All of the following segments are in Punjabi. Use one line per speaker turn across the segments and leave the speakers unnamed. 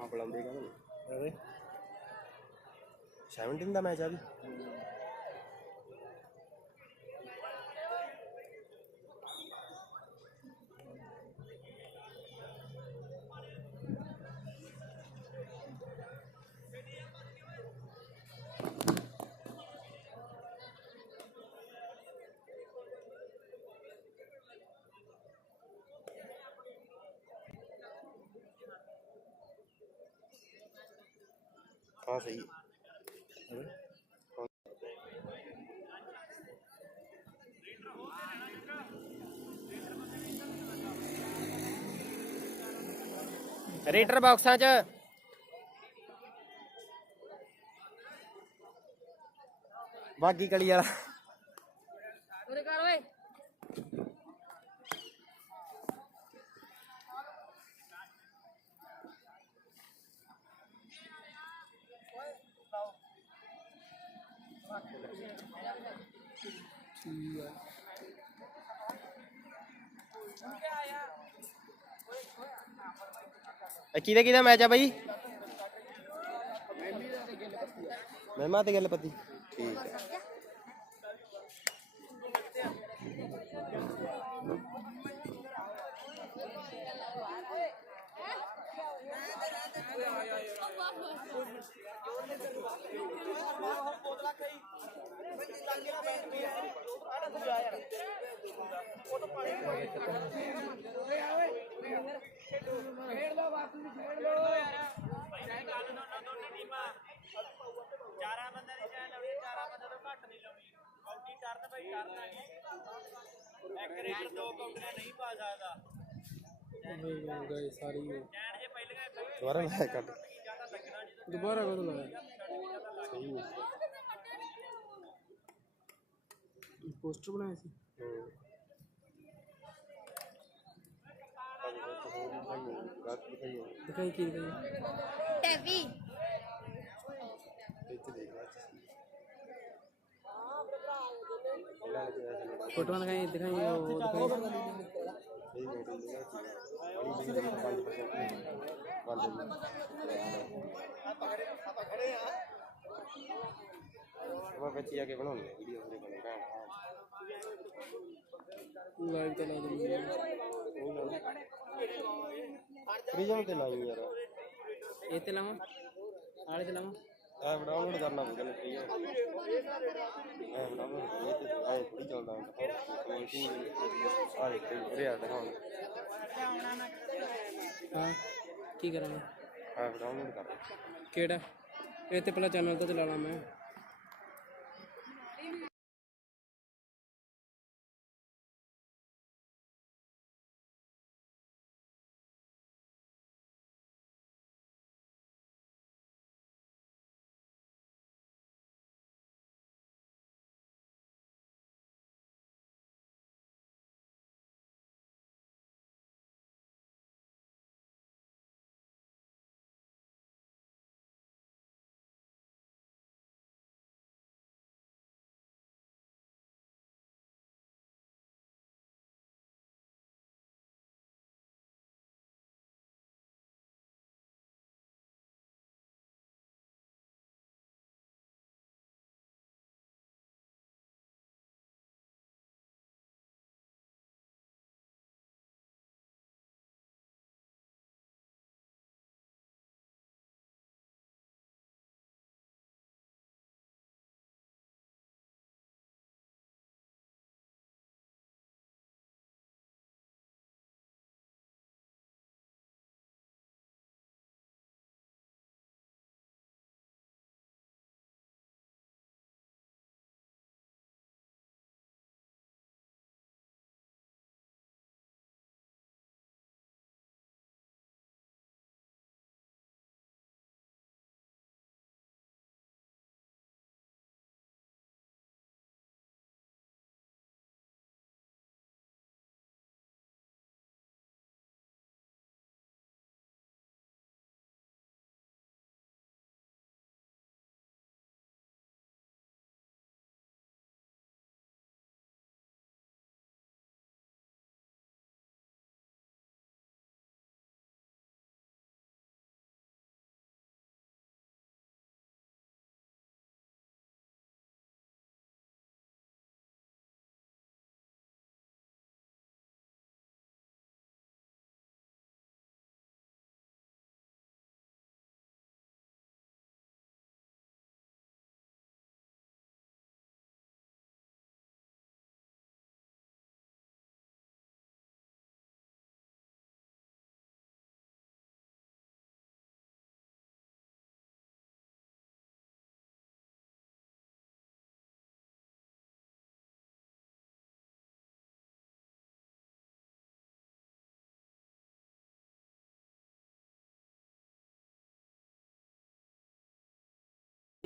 ਹਾਂ ਬੁਲਾਉਂਦੇ ਕਹਿੰਦੇ
ਅਰੇ।
17 ਦਾ ਮੈਚ ਆ ਵੀ। ਹਾਂ ਸਹੀ। ਰੇਟਰ ਬਾਕਸਾਂ 'ਚ। ਬਾਗੀ ਕਲੀ ਵਾਲਾ
ਉਰੇ ਕਰ ਓਏ
ਠੀਕ ਆ
ਇਹ ਕਿਹਦਾ ਕਿਹਦਾ ਮੈਚ ਆ ਬਾਈ? ਮਹਿਮਾ ਤੇ ਗੱਲ ਪਤੀ। ਠੀਕ ਹੈ
ਚਾਰਾਂ ਬੰਦੇ ਦੀ ਚਾਹ ਲਾਉਣੀ ਚਾਰਾਂ ਬੰਦੇ ਤੋਂ ਘੱਟ ਨਹੀਂ ਲਾਉਣੀ ਕੌਂਟੀ ਟਰਨ ਬਈ ਟਰਨ ਆ ਗਈ ਇੱਕ ਰੇਟ ਦੋ ਕੌਂਟੀਆਂ ਨਹੀਂ ਪਾ ਸਕਦਾ
ਇਹ ਗਏ ਸਾਰੀ
ਕਹਿਣ ਜੇ ਪਹਿਲੀਆਂ ਇੱਕ
ਦੁਬਾਰਾ ਮੈਂ ਕੱਟ
ਜ਼ਿਆਦਾ ਲੱਗਣਾ ਜਦੋਂ
ਦੁਬਾਰਾ ਕਦੋਂ ਲਾਇਆ
ਸਹੀ ਹੈ
ਪੋਸਟਰ ਬਣਾਇਆ ਸੀ
ਹੂੰ ਰਾਤ ਦਿਖਾਈ ਹੈ
ਦਿਖਾਈ ਕੀ ਦਿਖਾਈ
ਟੈਵੀ
ਇੱਥੇ
ਉਹ ਦਿਖਾਈ
ਇਹ ਮੋਟਰ ਦੀ ਬੜੀ ਬੜੀ 5% ਬੰਦ ਮੈਂ ਵਿੱਚ ਜਾ ਕੇ ਬਣਾਉਣੀ ਹੈ ਵੀਡੀਓ ਉਹਦੇ ਬਣੇ ਭੈਣ
ਲਾਈਵ ਤੇ ਲਾ ਦਿੰਦੇ
ਪ੍ਰੀਜ਼ਮ ਤੇ ਲਾਈ ਯਾਰ।
ਇਹ ਤੇ ਲਾਵਾਂ? ਆਲੇ ਤੇ ਲਾਵਾਂ?
ਐ ਡਾਊਨਲੋਡ ਕਰਨਾ ਪਊਗਾ ਨਾ ਪ੍ਰੀਜ਼ਮ ਐ ਡਾਊਨਲੋਡ ਇਹ ਤੇ ਆਏ ਥੋੜੀ ਚੱਲਦਾ ਆ ਤੇ ਰਿਆ ਦਿਖਾਉਣ
ਹਾਂ ਕੀ ਕਰਾਂਗੇ?
ਐ ਡਾਊਨਲੋਡ ਕਰ
ਕਿਹੜਾ? ਇਹ ਤੇ ਪਹਿਲਾਂ ਚੈਨਲ ਤੋਂ ਚਲਾ ਲਾਂ ਮੈਂ।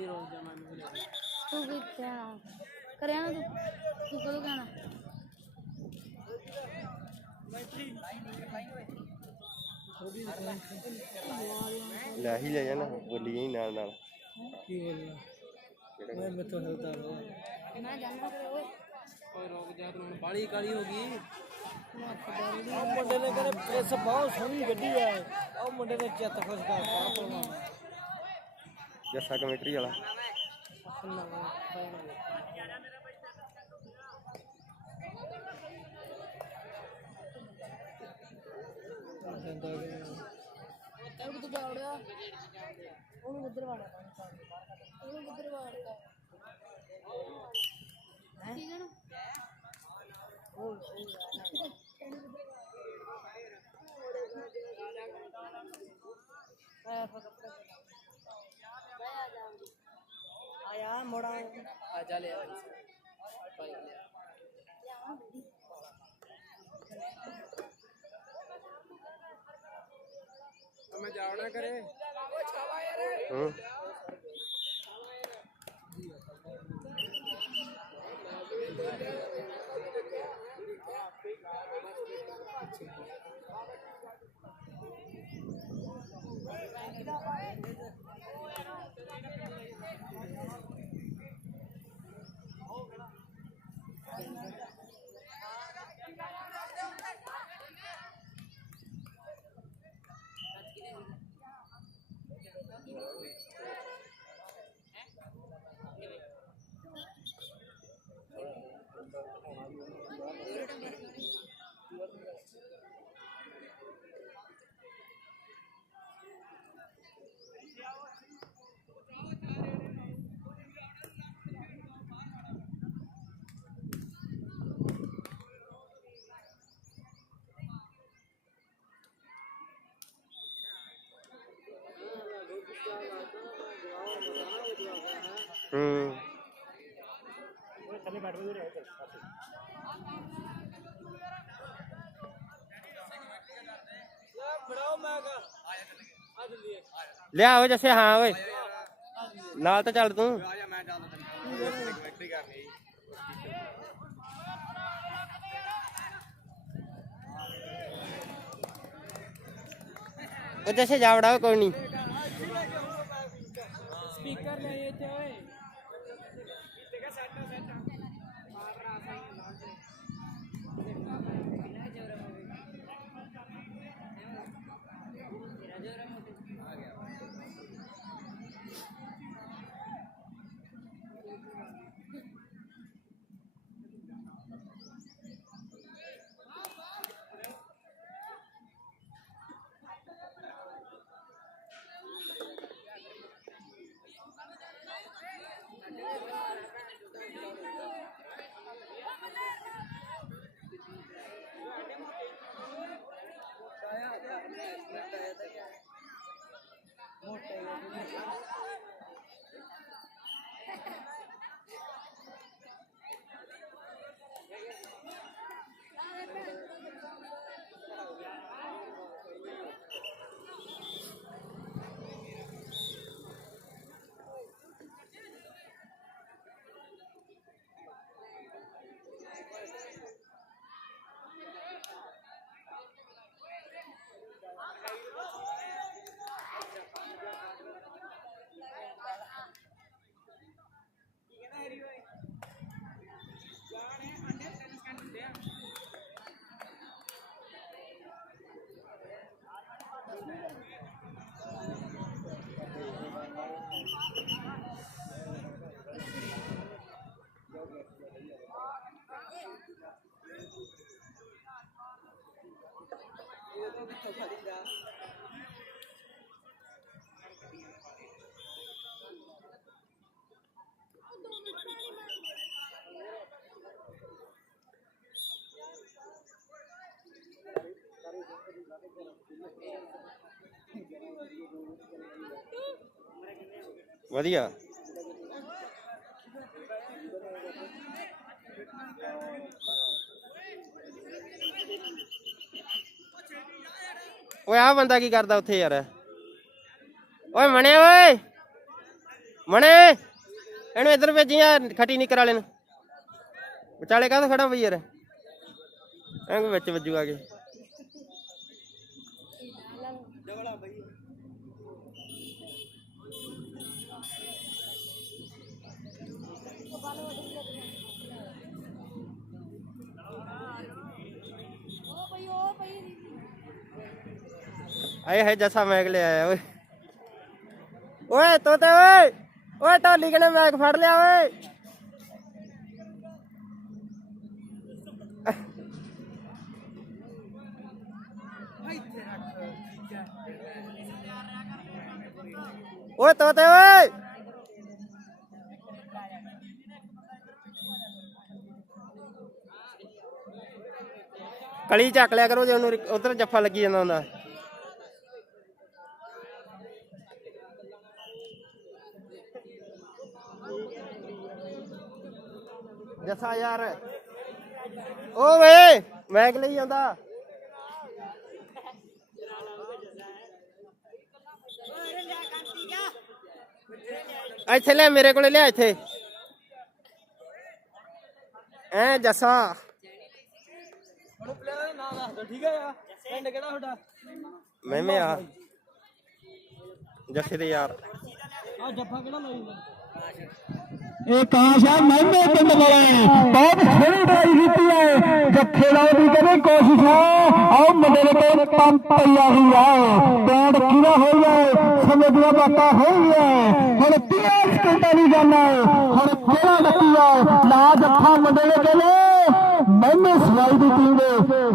ਤੇ ਰੋਕ ਜਾ ਮੈਨੂੰ ਵੀ ਲੈ ਜਾ।
ਤੂੰ ਕਿੱਥੇ ਆਣਾ ਕਰਿਆ ਨਾ ਤੂੰ ਤੂੰ ਕਦੋਂ ਕਹਿਣਾ
ਲੈ ਹੀ ਲੈ ਜਾਣਾ ਬੋਲੀ ਜਾਈ ਨਾਲ ਨਾਲ
ਕੀ ਬੋਲਣਾ ਮੈਂ ਮੈਥੋਂ ਹਲਦਾ ਵਾ
ਮੈਂ ਜਾਣਾ ਕਰੇ ਓਏ
ਓਏ ਰੋਕ ਜਾ ਤੂੰ ਹੁਣ ਬਾਲੀ ਕਾਲੀ ਹੋ ਗਈ
ਉਹ ਮੁੰਡੇ ਨੇ ਕਹਿੰਦੇ ਪ੍ਰੈਸ ਬਹੁਤ ਸੋਹਣੀ ਗੱਡੀ ਆ ਉਹ ਮੁੰਡੇ ਨੇ ਚਿੱਤ ਖੁਸ਼ ਕਰਤਾ ਪਰਵਾਹ
ਜੱਸਾ ਕਮੇਟਰੀ ਵਾਲਾ।
ਤੈਨੂੰ ਤੂੰ ਜਾਵੜਿਆ ਉਹਨੂੰ ਉੱਧਰ ਵਾੜਿਆ ਉਹਨੂੰ ਉੱਧਰ ਵਾੜਿਆ ਠੀਕ ਹੈ? ਨਾ
ਆਇਆ ਮੋੜਾ
ਆ ਜਾ ਲੈ ਆ ਭਾਈ ਲੈ ਮੈਂ ਜਾਵਣਾ ਕਰੇ
ਹੂੰ ਹੂੰ। ਲਿਆ ਓਏ ਜੱਸੇ, ਹਾਂ ਓਏ। ਨਾਲ ਤਾਂ ਚੱਲ ਤੂੰ। ਉਹ ਜੱਸੇ, ਜਾ ਵੜਾ ਕੋਈ ਨਹੀਂ ਵਧੀਆ। ਓਏ ਆ ਬੰਦਾ ਕੀ ਕਰਦਾ ਉੱਥੇ ਯਾਰ? ਓਏ ਮਣਿਆ ਓਏ! ਮਣੇ! ਇਹਨੂੰ ਇੱਧਰ ਭੇਜੀਆਂ ਖੱਟੀ ਨਿਕਰ ਵਾਲੇ ਨੂੰ। ਵਿਚਾਲੇ ਕਾਹਦਾ ਖੜਾ ਬਈ ਯਾਰ? ਐਂ ਵਿੱਚ ਵੱਜੂ ਆ ਕੇ ਆਏ ਹੈ ਜੱਸਾ ਮੈਗ ਲੈ ਆਇਆ, ਓਏ। ਓਏ ਤੋਤੇ ਓਏ ਓਏ, ਢੋਲੀ ਕਨੇ ਮੈਗ ਫੜ ਲਿਆ, ਓਏ। ਓਏ ਤੋਤੇ ਓਏ। ਕਲੀ ਚੱਕ ਲਿਆ ਕਰੋ ਜੇ ਉਹਨੂੰ ਉਧਰ ਜੱਫਾ ਲੱਗੀ ਜਾਂਦਾ ਹੁੰਦਾ। ਜੱਸਾ ਯਾਰ। ਓ ਵੇ, ਮੈਂ ਕਿ ਲਈ ਜਾਂਦਾ ਇੱਥੇ ਲੈ, ਮੇਰੇ ਕੋਲੇ ਲਿਆ ਇੱਥੇ। ਐ ਜੱਸਾ
ਹੁਣ ਪਲੇਅਰ ਦਾ ਨਾਮ ਦੱਸ। ਦਿਓ ਠੀਕ ਹੈ ਆ ਪਿੰਡ ਕਿਹੜਾ ਤੁਹਾਡਾ
ਮੈਂ ਮੈਂ ਆ। ਜੱਸੇ ਦੇ ਯਾਰ।
ਆ ਜੱਫਾ ਕਿਹੜਾ ਲਾਈ?
ਇਹ ਕਾਸ਼ ਮਹਿਮੇ ਪਿੰਡ ਵਾਲਾ ਬਹੁਤ ਸੋਹਣੀ ਟਰਾਈ ਕੀਤੀ ਹੈ। ਜੱਥੇ ਲਾਉ ਦੀ ਕਦੇ ਕੋਸ਼ਿਸ਼ ਹੈ, ਆਓ ਮੁੰਡੇ ਦੇ ਕੋਲ ਪੰਪ ਪਈਆ ਹੀ ਹੈ। ਪੈਂਡ ਕਿਹਦਾ ਹੋਈ ਹੈ। ਸਮੇਂ ਦੀਆਂ ਬਾਤਾਂ ਹੋਈ ਹੈ। ਹੁਣ 30 ਸਕਿੰਟਾਂ ਦੀ ਜਾਣਾ ਹੈ। ਹੁਣ ਕਿਹੜਾ ਲੱਗੀ ਹੈ? ਨਾ ਜੱਫਾ ਮੁੰਡੇ ਦੇ ਕਹਿੰਦੇ ਮਹਿਮੇ ਸਵਾਈ ਦੀ ਟੀਮ ਦੇ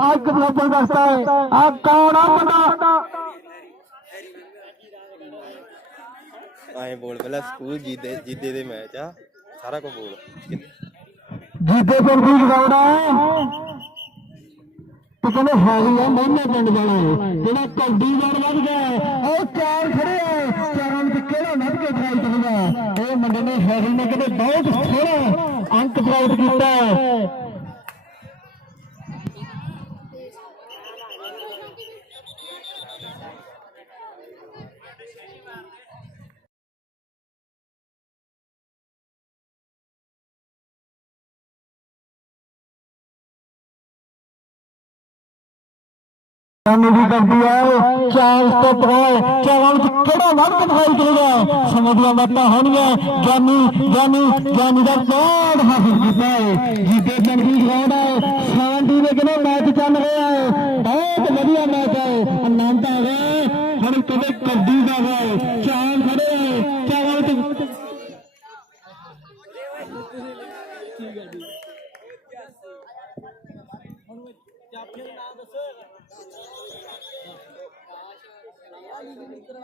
ਆ ਇੱਕ ਦੱਸਦਾ ਹੈ। ਆ ਕੌਣ ਆ ਮੁੰਡਾ?
ਐਂ ਬੋਲ ਪਹਿਲਾਂ ਸਕੂਲ ਜੀਦੇ ਜੀਦੇ ਦੇ ਮੈਚ ਆ ਸਾਰਾ ਕੁਝ ਬੋਲ।
ਜੀਦੇ ਪਿੰਡ ਦੀ ਗਰਾਊਂਡ ਹੈ ਤੇ ਕਹਿੰਦੇ ਹੈਗੀ ਆ ਮਹਿਮੇ ਪਿੰਡ ਵਾਲਾ ਜਿਹੜਾ ਕੌਡੀ ਵਾਰ ਵੱਧ ਗਿਆ। ਉਹ ਚਾਰ ਖੜੇ ਆ। ਚਾਰਾਂ ਵਿੱਚ ਕਿਹੜਾ ਨੱਟ ਕੇ ਪ੍ਰਾਈਜ਼ ਹੁੰਦਾ ਇਹ ਮੁੰਡੇ ਨੇ ਹੈਗੀ ਨੇ ਕਿਤੇ ਬਹੁਤ ਸੋਹਣਾ ਅੰਕ ਪ੍ਰਾਈਜ਼ ਕੀਤਾ। ਹੈ। ਵੀ ਕਰਦੀ ਹੈ। ਚਾਂਸ ਤੋਂ ਬਗੈਰ ਚਾਰਾਂ ਵਿੱਚ ਕਿਹੜਾ ਵੱਧ ਦਿਖਾਈ ਦੇਗਾ ਸਮੇਂ ਦੀਆਂ ਬਾਤਾਂ ਹੋਣਗੀਆਂ। ਗਿਆਨੀ ਗਿਆਨੀ ਗਿਆਨੀ ਦਾ ਬਹੁਤ ਹਾਸਿਲ ਕੀਤਾ ਹੈ। ਜੀਤੇ ਪਿੰਡ ਦੀ ਗਰਾਊਂਡ ਹੈ ਸ਼ਾਂਤੀ ਦੇ ਕਿਨੇ ਮੈਚ ਚੱਲ ਰਿਹਾ ਹੈ। ਬਹੁਤ ਵਧੀਆ ਮੈਚ ਹੈ। ਆਨੰਦ ਆ ਗਿਆ ਹੁਣ ਕਦੇ ਕੱਡੀ ਦਾ ਹੈ ਚਾਰ ਖੜੇ ਹੈ ਚਾਰਾਂ ਵਿੱਚ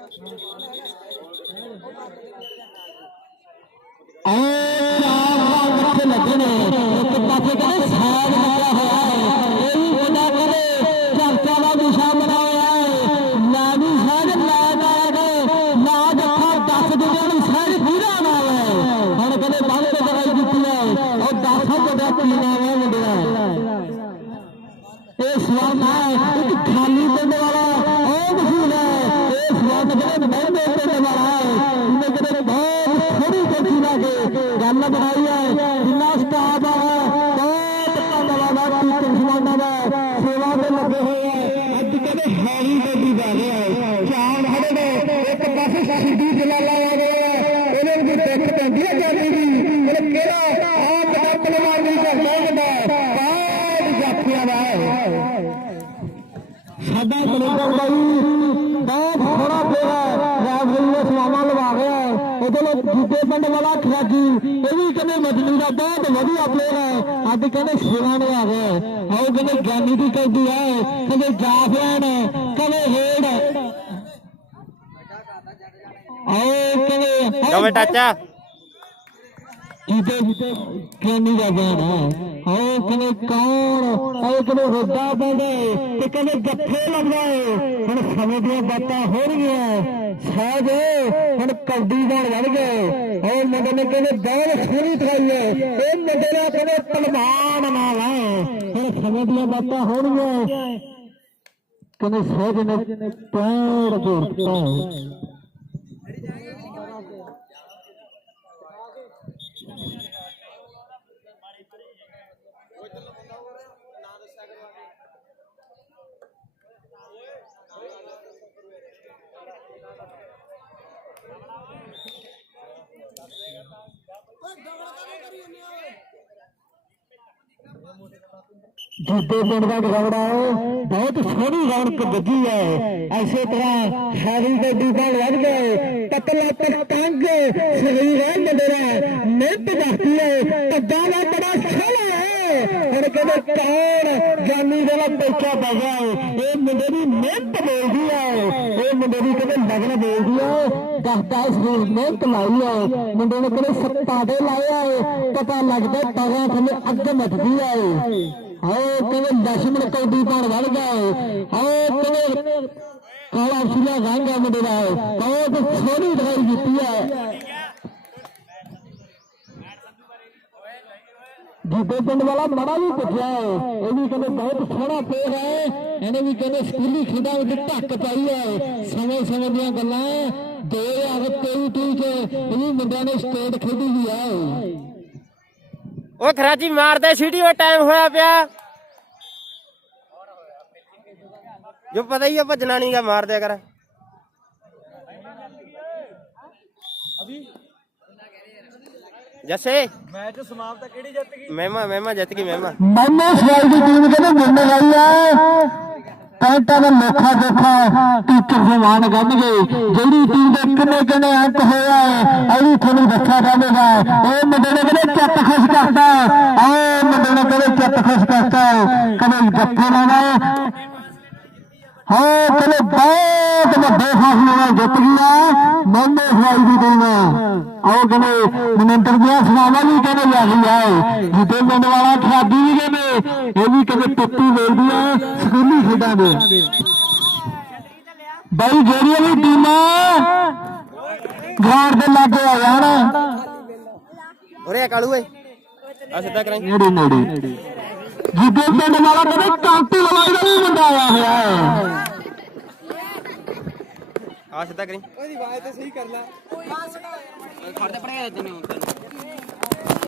ਐ ਚਾਰ ਵਾਰ ਇੱਥੇ ਲੱਗੇ ਨੇ। ਇੱਕ ਪਾਸੇ ਕਹਿੰਦੇ ਸਾਗ ਲੱਗਾ ਹੋਇਆ ਹੈ ਇਹ ਵੀ ਵੱਡਾ ਕਹਿੰਦੇ ਚਰਚਾ ਦਾ ਵਿਸ਼ਾ ਬਣਿਆ ਹੋਇਆ ਹੈ ਨਾ ਵੀ ਸਾਗ ਨਾ ਦਾਗ ਨਾ ਜੱਫਾ ਦੱਸ ਦਿਆਂ ਨੂੰ ਸਾਗ ਪੂਰਾ ਨਾਮ ਹੈ ਹੁਣ ਕਹਿੰਦੇ ਬੰਦ ਤੇ ਦਵਾਈ ਦਿੱਤੀ ਹੈ ਉਹ ਦੱਸ ਵੱਡਾ ਕੀ ਨਾਮ ਹੈ ਮੁੰਡੇ ਦਾ ਇਹ ਸਵਾਲ ਹੈ ਇੱਕ ਖਾਲੀ ਪਿੰਡ ਵਾਲਾ ਉਹ ਮਸ਼ਹੂਰ ਹੈ ਇਹ ਸਵਾਲ ਜਿਹੜੇ ਮਹਿੰਦੇ ਪਿੰਡ ਵਾਲਾ ਹੈ ਇਹਨੇ ਕਿਤੇ ਬਹੁਤ ਥੋੜੀ ਕੋਠੀ ਲਾ ਕੇ ਗੱਲ ਬਣਾਈ ਹੈ ਜਿੰਨਾ ਸਟਾਫ ਹੈ ਬਹੁਤ ਧੰਨਵਾਦ ਹੈ ਟੀਚਰ ਸਵਾਨਾਂ ਦਾ ਸੇਵਾ ਤੇ ਲੱਗੇ ਹੋਏ ਹੈ ਅੱਜ ਕਹਿੰਦੇ ਹੈਰੀ ਗੱਡੀ ਜਾ ਰਿਹਾ ਹੈ ਚਾਰ ਖੜੇ ਨੇ ਇੱਕ ਪਾਸੇ ਸਿੱਧੀ ਜਲਾਲਾ ਆ ਗਿਆ ਹੈ ਇਹਨੇ ਵੀ ਦੇਖ ਪੈਂਦੀ ਹੈ ਜਾਂਦੀ ਦੀ ਇਹ ਕਿਹੜਾ ਆਪ ਦਾ ਕਰਦਾ ਹੁੰਦਾ ਬਹੁਤ ਜਾਫੀਆਂ ਦਾ ਸਾਡਾ ਕਲੇਕਰ ਬਾਈ ਬਹੁਤ ਥੋੜਾ ਪਲੇਅਰ ਰੈਫਰੀ ਨੇ ਸਲਾਮਾ ਲਵਾ ਗਿਆ ਲਈ ਜੀਤੇ ਪਿੰਡ ਵਾਲਾ ਖਰਾਜੀ ਇਹ ਵੀ ਕਹਿੰਦੇ ਮਜਲੀ ਦਾ ਬਹੁਤ ਵਧੀਆ ਪਲੇਅਰ ਹੈ। ਅੱਜ ਕਹਿੰਦੇ ਸੇਵਾ ਨੇ ਆ ਗਿਆ ਆਓ ਕਹਿੰਦੇ ਗਿਆਨੀ ਦੀ ਕਹਿੰਦੀ ਹੈ ਕਹਿੰਦੇ ਜਾਫਰਾਨ ਕਹਿੰਦੇ ਹੇੜ। ਆਓ ਕਹਿੰਦੇ
ਕਵੇਂ ਟਾਚਾ।
ਜੀਤੇ ਜੀਤੇ ਗਿਆਨੀ ਦਾ ਗਿਆਨ ਹੈ ਆਓ ਕੌਣ? ਆਓ ਕਹਿੰਦੇ ਰੋਡਾ ਪਾਉਂਦੇ ਤੇ ਕਹਿੰਦੇ ਗੱਫੇ ਲੱਗਦਾ ਏ। ਹੁਣ ਸਮੇਂ ਦੀਆਂ ਬਾਤਾਂ ਹੋ ਰਹੀਆਂ ਸਾਜ, ਹੁਣ ਕੌਡੀ ਬਣ ਵੜ ਗਏ ਆਓ ਮੁੰਡੇ ਨੇ ਕਹਿੰਦੇ ਬਹੁਤ ਸੋਹਣੀ ਤਰਾਈ ਹੈ ਇਹ ਮੁੰਡੇ ਦਾ ਕਹਿੰਦੇ ਪਹਿਲਵਾਨ ਨਾਲ ਹੈ ਹੁਣ ਸਮੇਂ ਦੀਆਂ ਬਾਤਾਂ ਹੋ ਰਹੀਆਂ ਕਹਿੰਦੇ ਸਾਜ ਨੇ ਪੈਰ ਜੋੜਤਾ बहुत सोनी रौनक बजी है ऐसे तरह हरी के डूबा लग गए पतला तक टांग शरीर मेहनत करती जाती है तो बड़ा ਹੁਣ ਕਹਿੰਦੇ ਕੌਣ ਜਾਨੀ ਦੇ ਨਾਲ ਪੈਸਾ ਬਗਾ ਇਹ ਮੁੰਡੇ ਦੀ ਮਿਹਨਤ ਬੋਲਦੀ ਆ ਇਹ ਮੁੰਡੇ ਦੀ ਕਹਿੰਦੇ ਲਗਨ ਬੋਲਦੀ ਆ 10-10 ਰੋਜ਼ ਮਿਹਨਤ ਲਾਈ ਆ ਮੁੰਡੇ ਨੇ ਕਹਿੰਦੇ ਸੱਤਾ ਦੇ ਲਾਇਆ ਏ ਪਤਾ ਲੱਗਦਾ ਤਰਾਂ ਥੱਲੇ ਅੱਗ ਮੱਚਦੀ ਆ ਏ ਹਾਏ ਕਹਿੰਦੇ ਲక్ష్ਮਣ ਕੌਡੀ ਭਾਣ ਵੜ ਗਏ ਹਾਏ ਕਹਿੰਦੇ ਕਾਲਾ ਸਿਲਾ ਗਾਂਗਾ ਮੁੰਡੇ ਦਾ ਬਹੁਤ ਸੋਹਣੀ ਦਿਖਾਈ ਦਿੱਤੀ ਆ। ਜੀਤੇ ਪਿੰਡ ਵਾਲਾ ਬੜਾ ਵੀ ਪੁੱਛਿਆ ਇਹ ਵੀ ਕਹਿੰਦੇ ਬਹੁਤ ਸੋਹਣਾ ਪੇਰ ਹੈ। ਇਹਨੇ ਵੀ ਕਹਿੰਦੇ ਸਕੂਲੀ ਖੇਡਾਂ ਵਿੱਚ ਧੱਕ ਪਾਈ ਹੈ। ਸਮੇਂ ਸਮੇਂ ਦੀਆਂ ਗੱਲਾਂ। 2023 ਚ ਇਹ ਮੁੰਡਿਆਂ ਨੇ ਸਟੇਟ ਖੇਡੀ ਵੀ ਹੈ।
ਓ ਖਰਾਜੀ ਮਾਰਦੇ ਸੀਟੀ ਉਹ ਟਾਈਮ ਹੋਇਆ ਪਿਆ। ਜੋ ਪਤਾ ਹੀ ਆ ਭੱਜਣਾ ਨਹੀਂਗਾ ਮਾਰ ਦਿਆ ਕਰ। ਜੱਸੇ।
ਮੈਚ ਸਮਾਪਤ ਕਿਹੜੀ ਜਿੱਤ ਗਈ?
ਮਹਿਮਾ ਮਹਿਮਾ ਜਿੱਤ ਗਈ ਮਹਿਮਾ।
ਮੈਨੇ ਸਵਾਲ ਦੀ ਟੀਮ ਕਹਿੰਦੇ ਮੁੰਡੇ ਆਈ ਹੈ ਪੈਂਟਾਂ ਦਾ ਲੋਖਾ ਦੇਖਾ ਟੀਚਰ ਕਰਨਗੇ ਜਿਹੜੀ ਟੀਮ ਦੇ ਕਿੰਨੇ ਕਿੰਨੇ ਅੰਕ ਹੋਇਆ ਹੈ ਅੜੀ ਤੁਹਾਨੂੰ ਦੱਸਿਆ ਜਾਵੇਗਾ ਇਹ ਮੁੰਡੇ ਨੇ ਕਹਿੰਦੇ ਚੱਤ ਖੁਸ਼ ਕਰਤਾ। ਇਹ ਮੁੰਡੇ ਨੇ ਕਹਿੰਦੇ ਚੱਤ ਖੁਸ਼ ਕਰਤਾ। ਕਦੇ ਜੱਫੇ ਲਾਣਾ ਹਾਂ ਚਲੋ ਬਹੁਤ ਵੱਡੇ ਫਾਸਲੇ ਨਾਲ ਜਿੱਤ ਗਿਆ ਮੋਨੇ ਹਵਾਈ ਦੀ ਟੀਮ ਆਓ ਕਹਿੰਦੇ ਮਨਿੰਦਰ ਦੀਆਂ ਸਵਾਲਾਂ ਵੀ ਕਹਿੰਦੇ ਲੱਗੀ ਆ ਜਿੱਤੇ ਪਿੰਡ ਵਾਲਾ ਖਰਾਬੀ ਵੀ ਕਹਿੰਦੇ ਇਹ ਵੀ ਕਹਿੰਦੇ ਟੱਪੀ ਵੇਲਦੀ ਆ ਸਕੂਲੀ ਖੇਡਾਂ ਦੇ। ਬਾਈ ਜਿਹੜੀਆਂ ਵੀ ਟੀਮਾਂ ਗਰਾਊਂਡ ਦੇ ਲਾਗੇ ਆ ਜਾਣ।
ਉਰੇ ਕਾਲੂ ਓਏ। ਆ ਸਿੱਧਾ ਕਰਾਈ
ਨੇੜੇ ਨੇੜੇ। ਜਿੱਦੇ ਪਿੰਡ ਵਾਲਾ ਕਹਿੰਦੇ ਕਾਂਟੀ ਲਵਾਈ ਦਾ ਵੀ ਮੁੰਡਾ ਆਇਆ ਹੋਇਆ ਹੈ।
ਆ ਸਿੱਧਾ ਕਰੀ।
ਉਹਦੀ ਆਵਾਜ਼ ਤੇ ਸਹੀ ਕਰ ਲੈ। ਖੜਦੇ ਪੜਿਆ ਤੈਨੂੰ।